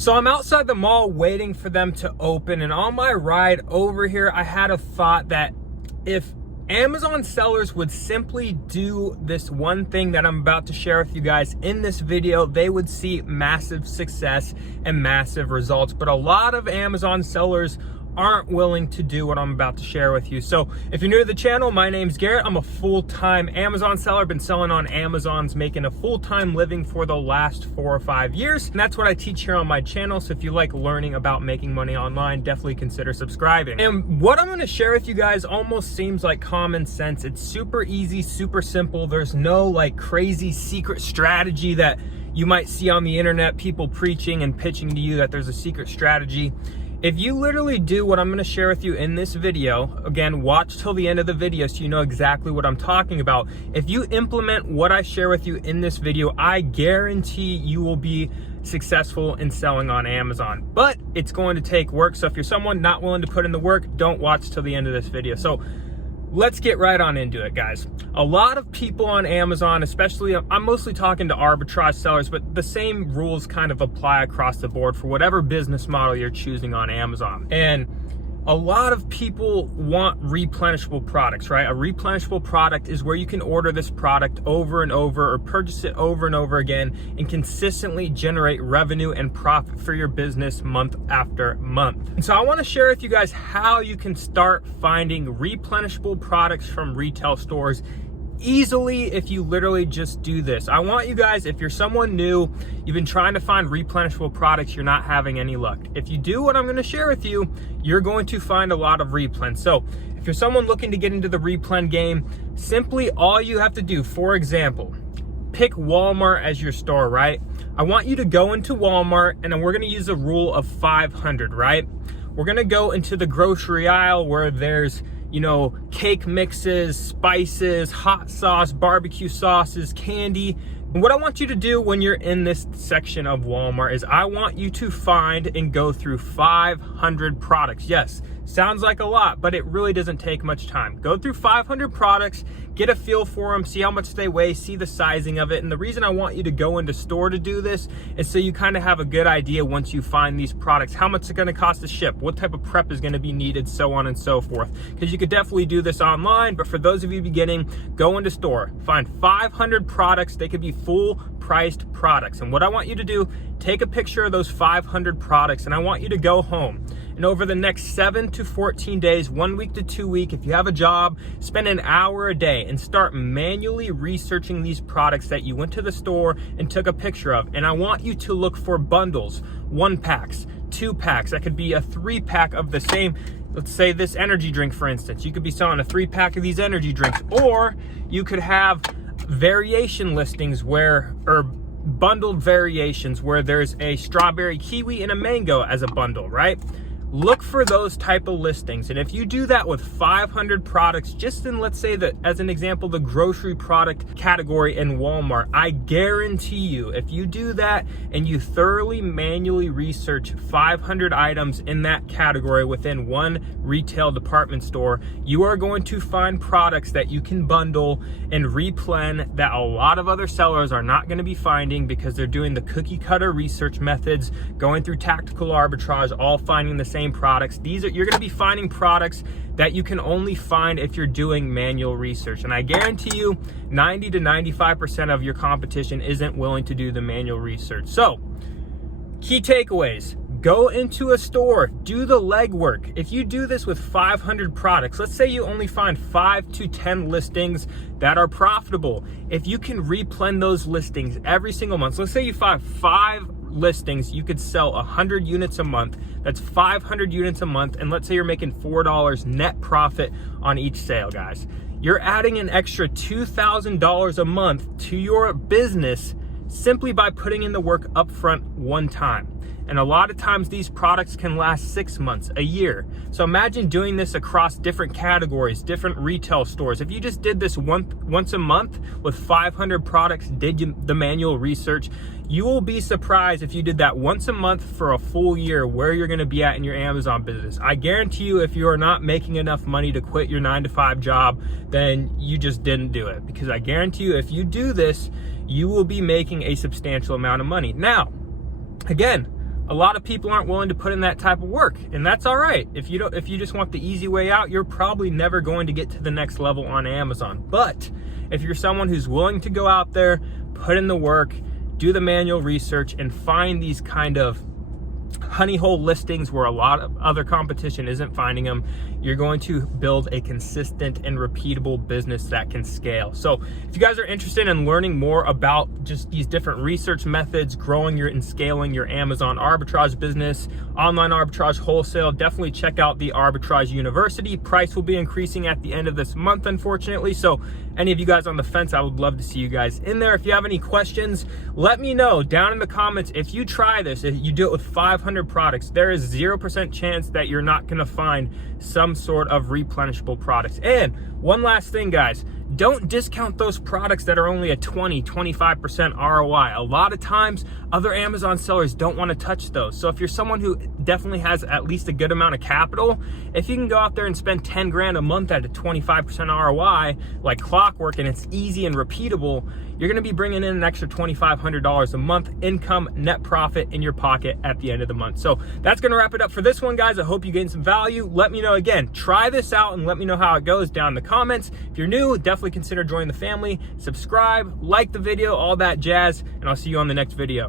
So I'm outside the mall waiting for them to open, and on my ride over here, I had a thought that if Amazon sellers would simply do this one thing that I'm about to share with you guys in this video, they would see massive success and massive results. But a lot of Amazon sellers aren't willing to do what I'm about to share with you. So if you're new to the channel, my name's Garrett. I'm a full-time Amazon seller. Been selling on Amazon's, making a full-time living for the last 4 or 5 years. And that's what I teach here on my channel. So if you like learning about making money online, definitely consider subscribing. And what I'm gonna share with you guys almost seems like common sense. It's super easy, super simple. There's no like crazy secret strategy that you might see on the internet, people preaching and pitching to you that there's a secret strategy. If you literally do what I'm gonna share with you in this video, again, watch till the end of the video so you know exactly what I'm talking about. If you implement what I share with you in this video, I guarantee you will be successful in selling on Amazon. But it's going to take work, so if you're someone not willing to put in the work, don't watch till the end of this video. So let's get right on into it, guys. A lot of people on Amazon, especially, I'm mostly talking to arbitrage sellers, but the same rules kind of apply across the board for whatever business model you're choosing on Amazon. And a lot of people want replenishable products, right? A replenishable product is where you can order this product over and over or purchase it over and over again and consistently generate revenue and profit for your business month after month. And so I want to share with you guys how you can start finding replenishable products from retail stores easily if you literally just do this. I want you guys, if you're someone new, you've been trying to find replenishable products, you're not having any luck. If you do what I'm going to share with you, you're going to find a lot of replen. So if you're someone looking to get into the replen game, simply all you have to do, for example, pick Walmart as your store, right? I want you to go into Walmart, and then we're going to use a rule of 500, right? We're going to go into the grocery aisle where there's, you know, cake mixes, spices, hot sauce, barbecue sauces, candy. And what I want you to do when you're in this section of Walmart is I want you to find and go through 500 products. Yes, sounds like a lot, but it really doesn't take much time. Go through 500 products, get a feel for them, see how much they weigh, see the sizing of it. And the reason I want you to go into store to do this is so you kind of have a good idea once you find these products, how much it's going to cost to ship, what type of prep is going to be needed, so on and so forth. Because you could definitely do this online, but for those of you beginning, go into store, find 500 products. They could be full priced products. And what I want you to do, take a picture of those 500 products, and I want you to go home. And over the next 7 to 14 days, 1 week to 2 weeks, if you have a job, spend an hour a day and start manually researching these products that you went to the store and took a picture of. And I want you to look for bundles, 1-packs, 2-packs. That could be a 3-pack of the same. Let's say this energy drink, for instance. You could be selling a 3-pack of these energy drinks, or you could have variation listings or bundled variations where there's a strawberry, kiwi, and a mango as a bundle, right? Look for those type of listings. And if you do that with 500 products, just in, let's say that as an example, the grocery product category in Walmart, I guarantee you, if you do that and you thoroughly manually research 500 items in that category within one retail department store, you are going to find products that you can bundle and replen that a lot of other sellers are not going to be finding because they're doing the cookie cutter research methods, going through tactical arbitrage, all finding the same products. You're going to be finding products that you can only find if you're doing manual research. And I guarantee you 90 to 95% of your competition isn't willing to do the manual research. So key takeaways: go into a store, do the legwork. If you do this with 500 products, let's say you only find 5 to 10 listings that are profitable. If you can replen those listings every single month, so let's say you find 5 listings, you could sell 100 units a month. That's 500 units a month. And let's say you're making $4 net profit on each sale, guys. You're adding an extra $2,000 a month to your business simply by putting in the work upfront one time. And a lot of times these products can last 6 months, a year. So imagine doing this across different categories, different retail stores. If you just did this once a month with 500 products, did the manual research, you will be surprised if you did that once a month for a full year where you're gonna be at in your Amazon business. I guarantee you if you are not making enough money to quit your 9-to-5 job, then you just didn't do it. Because I guarantee you if you do this, you will be making a substantial amount of money. Now, again, a lot of people aren't willing to put in that type of work, and that's all right. If you just want the easy way out, you're probably never going to get to the next level on Amazon. But if you're someone who's willing to go out there, put in the work, do the manual research, and find these kind of honey hole listings where a lot of other competition isn't finding them, you're going to build a consistent and repeatable business that can scale. So if you guys are interested in learning more about just these different research methods, growing and scaling your Amazon arbitrage business, online arbitrage wholesale, definitely check out the Arbitrage University. Price will be increasing at the end of this month, unfortunately. So any of you guys on the fence, I would love to see you guys in there. If you have any questions, let me know down in the comments. If you try this, if you do it with 500 products, there is 0% chance that you're not gonna find some sort of replenishable products. And one last thing, guys, don't discount those products that are only a 20-25% ROI. A lot of times other Amazon sellers don't want to touch those. So if you're someone who definitely has at least a good amount of capital, if you can go out there and spend 10 grand a month at a 25% ROI like clockwork, and it's easy and repeatable, you're going to be bringing in an extra $2,500 a month income, net profit in your pocket at the end of the month. So that's going to wrap it up for this one, guys. I hope you gained some value. Let me know, again, try this out and let me know how it goes down in the comments. If you're new, definitely consider joining the family. Subscribe, like the video, all that jazz, and I'll see you on the next video.